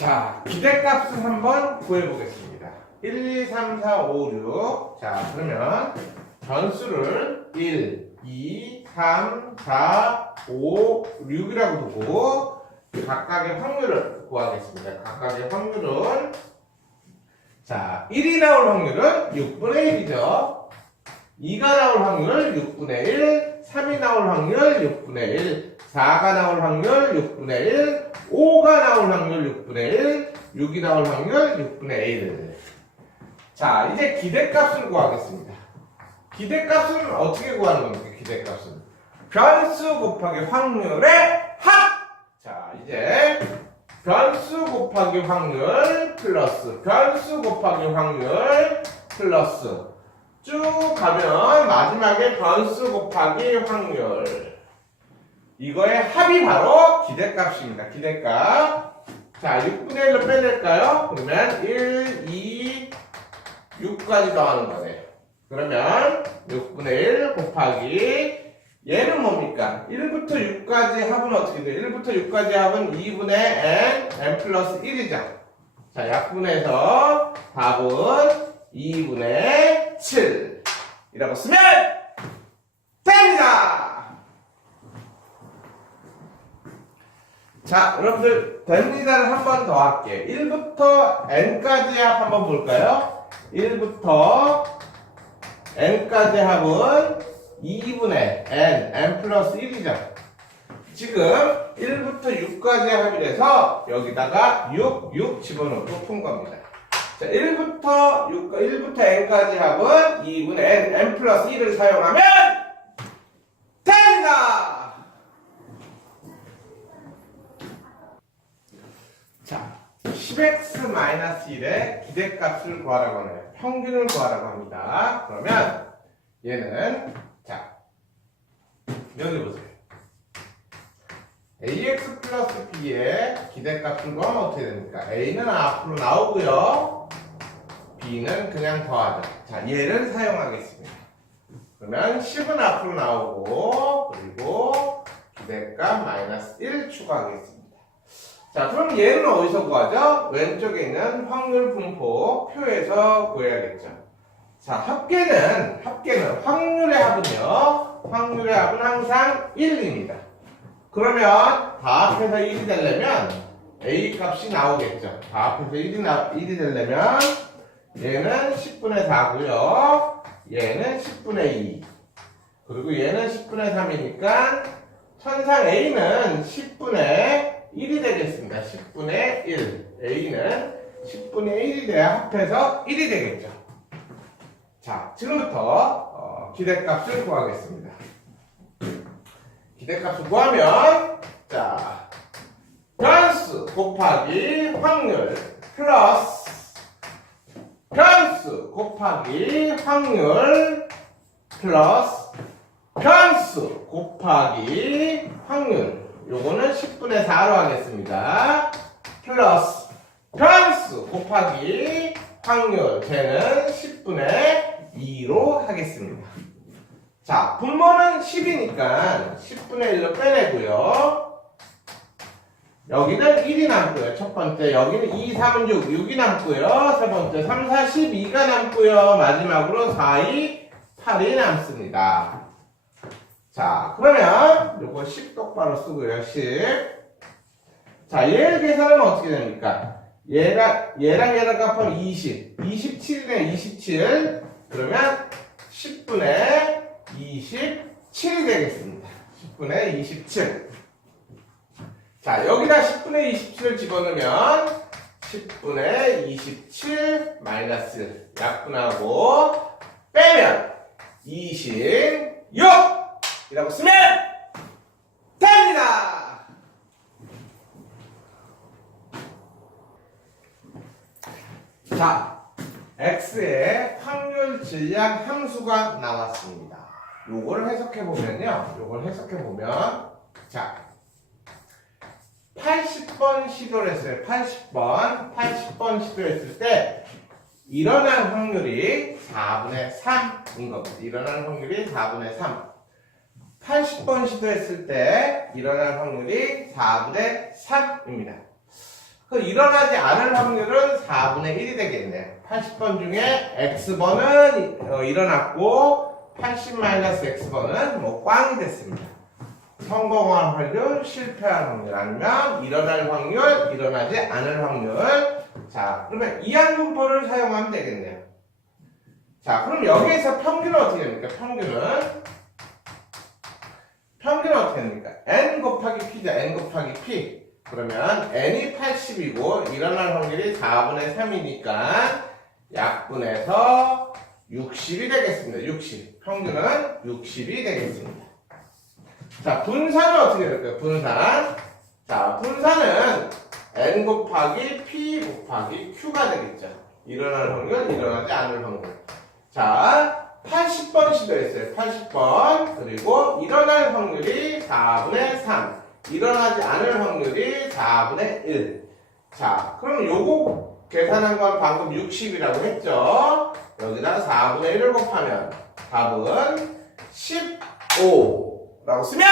자, 기대값을 한번 구해보겠습니다. 1, 2, 3, 4, 5, 6. 자, 그러면 변수를 1, 2, 3, 4, 5, 6이라고 두고 각각의 확률을 구하겠습니다. 각각의 확률은 자, 1이 나올 확률은 6분의 1이죠. 2가 나올 확률 6분의 1, 3이 나올 확률 6분의 1, 4가 나올 확률 6분의 1, 5가 나올 확률 6분의 1, 6이 나올 확률 6분의 1. 자, 이제 기대값을 구하겠습니다. 기대값은 어떻게 구하는 겁니까? 기대값은 변수 곱하기 확률의 합. 자, 이제 변수 곱하기 확률 플러스 변수 곱하기 확률 플러스 쭉 가면 마지막에 변수 곱하기 확률 이거의 합이 바로 기대값입니다. 기대값 자 6분의 1로 빼낼까요? 그러면 1, 2, 6까지 더하는 거네. 그러면 6분의 1 곱하기 얘는 뭡니까? 1부터 6까지 합은 어떻게 돼? 1부터 6까지 합은 2분의 n, n 플러스 1이죠. 자, 약분해서 답은 2분의 7 이라고 쓰면 됩니다. 자, 여러분들 됩니다를 한 번 더 할게. 1부터 n까지 합 한번 볼까요? 1부터 n까지 합은 2분의 n, n 플러스 1이죠. 지금 1부터 6까지 합이 돼서 여기다가 6, 6 집어넣고 푼 겁니다. 자, 1부터 6, 1부터 n까지 합은 2분의 n, n 플러스 1을 사용하면 됩니다! 자, 10x-1의 기대값을 구하라고 하네요. 평균을 구하라고 합니다. 그러면 얘는 자 여기 보세요. ax 플러스 b의 기대값을 구하면 어떻게 됩니까? a는 앞으로 나오고요. b는 그냥 더하죠. 자, 얘를 사용하겠습니다. 그러면 10은 앞으로 나오고 그리고 기대값 마이너스 1 추가하겠습니다. 자, 그럼 얘는 어디서 구하죠? 왼쪽에 있는 확률 분포 표에서 구해야겠죠. 자, 합계는, 합계는, 확률의 합은요, 확률의 합은 항상 1입니다. 그러면 다 합해서 1이 되려면 A 값이 나오겠죠. 다 합해서 1이, 나, 1이 되려면 얘는 10분의 4고요. 얘는 10분의 2. 그리고 얘는 10분의 3이니까 천상 A는 10분의 1이 되겠습니다. 10분의 1. A는 10분의 1이 돼야 합해서 1이 되겠죠. 자, 지금부터 어, 기대값을 구하겠습니다. 기대값을 구하면 자 변수 곱하기 확률 플러스 변수 곱하기 확률 플러스 변수 곱하기 확률 요거는 10분의 4로 하겠습니다. 플러스 변수 곱하기 확률 쟤는 10분의 2로 하겠습니다. 자, 분모는 10이니까 10분의 1로 빼내고요. 여기는 1이 남고요. 첫 번째. 여기는 2, 3은 6. 6이 남고요. 세 번째. 3, 4, 12가 남고요. 마지막으로 4, 2, 8이 남습니다. 자, 그러면 요거 10 똑바로 쓰고요. 10. 자, 얘를 계산하면 어떻게 됩니까? 얘랑, 얘랑 얘랑 값하면 20. 27이네, 27. 그러면 10분의 27이 되겠습니다. 10분의 27. 자, 여기다 10분의 27을 집어넣으면 10분의 27 마이너스 약분하고 빼면 26 이라고 쓰면 됩니다. 자, x의 확률 질량 함수가 나왔습니다. 요걸 해석해 보면요. 요걸 해석해 보면 자 80번 시도를 했어요. 80번. 80번 시도했을 때 일어날 확률이 4분의 3인 겁니다. 일어날 확률이 4분의 3. 80번 시도했을 때 일어날 확률이 4분의 3입니다. 그 일어나지 않을 확률은 4분의 1이 되겠네. 80번 중에 x번은 어, 일어났고 80-x번은 뭐 꽝이 됐습니다. 성공한 확률, 실패할 확률 아니면 일어날 확률, 일어나지 않을 확률. 자, 그러면 이항분포를 사용하면 되겠네요. 자, 그럼 여기에서 평균은 어떻게 됩니까? 평균은 평균은 어떻게 됩니까? n 곱하기 p죠. n 곱하기 p. 그러면 n이 80이고 일어날 확률이 4분의 3이니까 약분해서 60이 되겠습니다. 60. 평균은 60이 되겠습니다. 자, 분산은 어떻게 될까요? 분산. 자, 분산은 n 곱하기 p 곱하기 q가 되겠죠. 일어날 확률, 일어나지 않을 확률. 자, 80번 시도했어요. 80번. 그리고 일어날 확률이 4분의 3. 일어나지 않을 확률이 4분의 1. 자, 그럼 요거 계산한 건 방금 60이라고 했죠? 여기다가 4분의 1을 곱하면 답은 15라고 쓰면